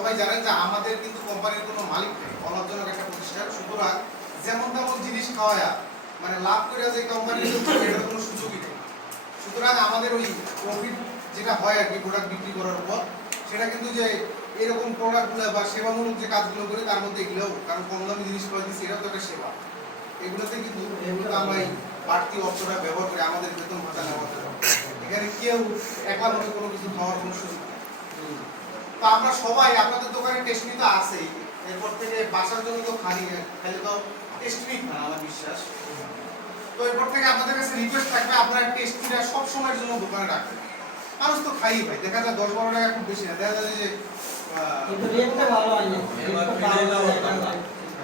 সবাই জানেন যে আমাদের কিন্তু কোম্পানির কোনো মালিক নেই, অলাভজনক একটা প্রতিষ্ঠান। সুতরাং যেমন তেমন জিনিস খাওয়ায়া মানে লাভ করে যে কোম্পানির এটার কোনো সুযোগই নেই। সুতরাং আমাদের ওই প্রফিট যেটা হয় আর কি প্রোডাক্ট বিক্রি করার উপর, সেটা কিন্তু যে এরকম প্রোডাক্টগুলো বা সেবামূলক যে কাজগুলো করি তার মধ্যে এগুলোও, কারণ কম দামি জিনিস পাওয়া দিচ্ছি, এটাও তো একটা সেবা। এগুলোতে কিন্তু আমরা এই বাড়তি অর্থটা ব্যবহার করে আমাদের বেতন ভাতা নেওয়ার জন্য। এখানে কেউ একলা মনে কোনো কিছু খাওয়ার কোনো সুযোগ নেই। তো আমরা সবাই আপনাদের দোকানে টেস্টনি তো আছেই, এরপর থেকে বাসার জন্য তো খালি তো টেস্টনি খান আমার বিশ্বাস। তো এরপর থেকে আপনাদের কাছে রিকোয়েস্ট থাকবে আপনারা টেস্টনিটা সব সময়ের জন্য দোকানে রাখবেন। মানুষ তো খাই ভাই, দেখা যায় 10-12 টাকা খুব বেশি না, দেখা যায় যে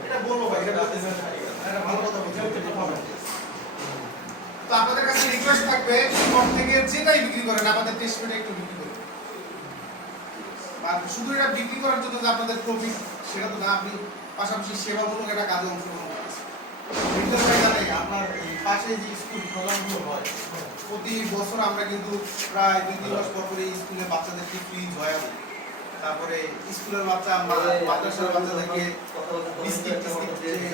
এটা বলবো ভাই, এটা ভালো কথা বলছি। তো আপনাদের কাছে রিকোয়েস্ট থাকবে এরপর থেকে যেটাই বিক্রি করেন আমাদের টেস্টনিটা একটু বিক্রি করুন। আর শুধু এটা বিক্রি করার জন্য যে আপনাদের প্রফিট সেটা তো না, আপনি পাশাপাশি সেবামূলক একটা কাজে অংশগ্রহণ করছেন। আপনার এই পাশে যে স্কুল প্রোগ্রামগুলো হয় প্রতি বছর আমরা কিন্তু প্রায় 2-3 মাস পর করে স্কুলে বাচ্চাদেরকে ফ্রি জয়া দিই। তারপরে স্কুলের মাদ্রাসার বাচ্চাদেরকে বিস্কিট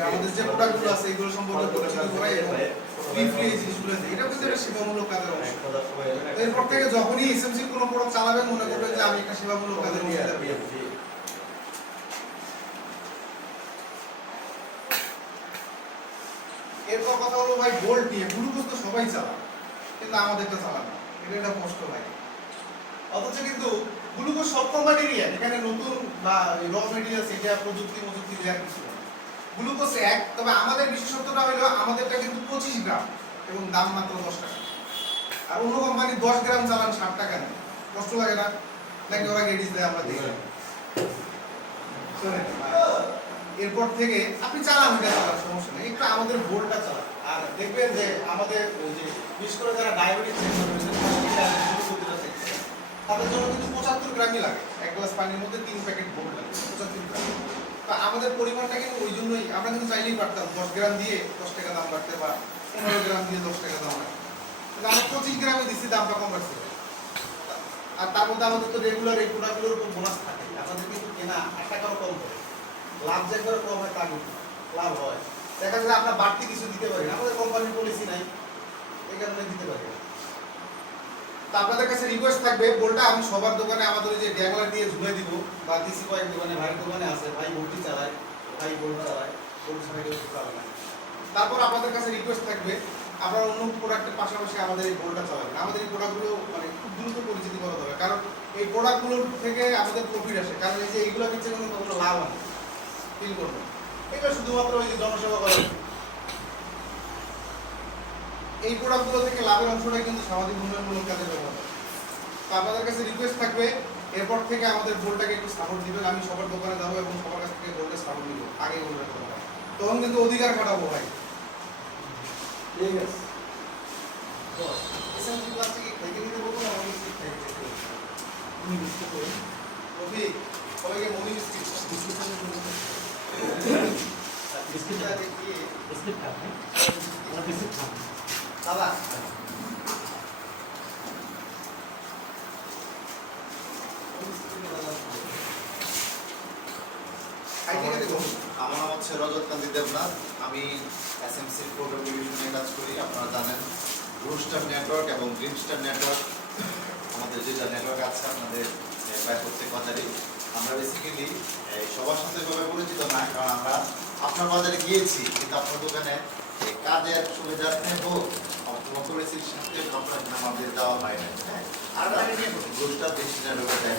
আমাদের যে প্রোডাক্টগুলো আছে এগুলো সম্পর্কে পরিচিত করাই এবং ফ্রি এই জিনিসগুলো দিই। এটা কিন্তু একটা সেবামূলক কাজের অংশ। এরপর থেকে যখনই এসএমসি কোনো প্রোডাক্ট চালাবেন মনে করবেন যে আমি একটা সেবামূলক কাজের অংশ। এরপর কথা হলো ভাই গোল্ড নিয়ে। গ্লুকোজ তো সবাই চালায় কিন্তু আমাদেরটা চালায় না, এটা একটা কষ্ট ভাই। অথচ কিন্তু গ্লুকোজ সব কোম্পানিরই, এখানে নতুন বা র মেটেরিয়ালস এটা প্রযুক্তি দেওয়ার কিছু না। গ্লুকোজ এক, তবে আমাদের বিশেষত্বটা হলো আমাদেরটা কিন্তু 25 গ্রাম এবং দাম মাত্র 10 টাকা। আর অন্য কোম্পানি 10 গ্রাম চালান 60 টাকা নেয়। কষ্ট লাগে না নাকি? ওরা গেডিস দেয়, আমরা দেখি। এরপর থেকে আপনি চালান, এটা চালান, সমস্যা নেই, একটু আমাদের বোর্ডটা চালান। আর দেখবেন যে আমাদের ওই যে বিশেষ করে যারা ডায়াবেটিস তাদের জন্য কিন্তু 75 গ্রামই লাগে। এক গ্লাস পানির মধ্যে 3 প্যাকেট বোর্ড লাগে, 75 গ্রাম। তো আমাদের পরিমাণটা কিন্তু ওই জন্যই, আমরা কিন্তু চাইলেই পারতাম 10 গ্রাম দিয়ে 10 টাকা দাম রাখতে বা 15 গ্রাম দিয়ে 10 টাকা দাম রাখতে, কিন্তু আমরা 25 গ্রামে দিচ্ছি, দামটা কম রাখছি। আর তার মধ্যে আমাদের তো রেগুলার এই প্রোডাক্টগুলোর উপর বোনাস থাকে, আমাদের কিন্তু কেনা 8 টাকারও কম করে। লাভ যে একবার কম হয় তা কিন্তু লাভ হয়। দেখা যায় আমরা বাড়তি কিছু দিতে পারি না, আমাদের কোম্পানির পলিসি নাই, এই কারণে দিতে পারি না। তো আপনাদের কাছে রিকোয়েস্ট থাকবে বোলটা আমি সবার দোকানে আমাদের ওই যে ড্যাগলার দিয়ে ঝুলে দিব, বা দিছি কয়েক দোকানে, ভাইয়ের দোকানে আছে, ভাই ভর্তি চালায়, ভাই বোল্ট চালায়, বোল্ট ছাড়া কেউ চালাবে না। তারপর আপনাদের কাছে রিকোয়েস্ট থাকবে আপনারা অন্য প্রোডাক্টের পাশাপাশি আমাদের এই বোলটা চালাবেন। আমাদের এই প্রোডাক্টগুলো মানে খুব দ্রুত পরিচিতি করা হবে, কারণ এই প্রোডাক্টগুলোর থেকে আমাদের প্রফিট আসে। কারণ এই যে এইগুলো কিনছে কোনো লাভ হয় ফিল করবেন, এটা শুধুমাত্র ওই যে জনসেবা করা। এই প্রোডাক্টগুলো থেকে লাভের অংশটাই কিন্তু সামাজিক উন্নয়নমূলক কাজে ব্যবহার হয়। তো আপনাদের কাছে রিকোয়েস্ট থাকবে এরপর থেকে আমাদের বোলটাকে একটু সাপোর্ট দিবেন। আমি সবার দোকানে যাবো এবং সবার কাছ থেকে বোলটা সাপোর্ট নিব, আগে বলবেন তখন কিন্তু অধিকার খাটাবো ভাই। ঠিক আছে, সবাইকে মনি বিস্কিট দাদা আমার নাম হচ্ছে রজত কান্তি দেবনাথ। আমি এসএমসির প্রোগ্রাম ডিভিশনে কাজ করি। আপনারা জানেন ব্লু স্টার নেটওয়ার্ক এবং গ্রিন স্টার নেটওয়ার্ক আমাদের যেটা নেটওয়ার্ক আছে আপনাদের প্রায় প্রত্যেক বাজারে। আমরা বেসিক্যালি সবার সাথে ভাবে পরিচিত না, কারণ আমরা আপনার বাজারে গিয়েছি কিন্তু আপনার দোকানে কাজের সুবিধার্থে হোক পরিস্থিতির সাথে আমাদের দেওয়া হয় না। আর ব্লু স্টার বেশি নেটওয়ার্কে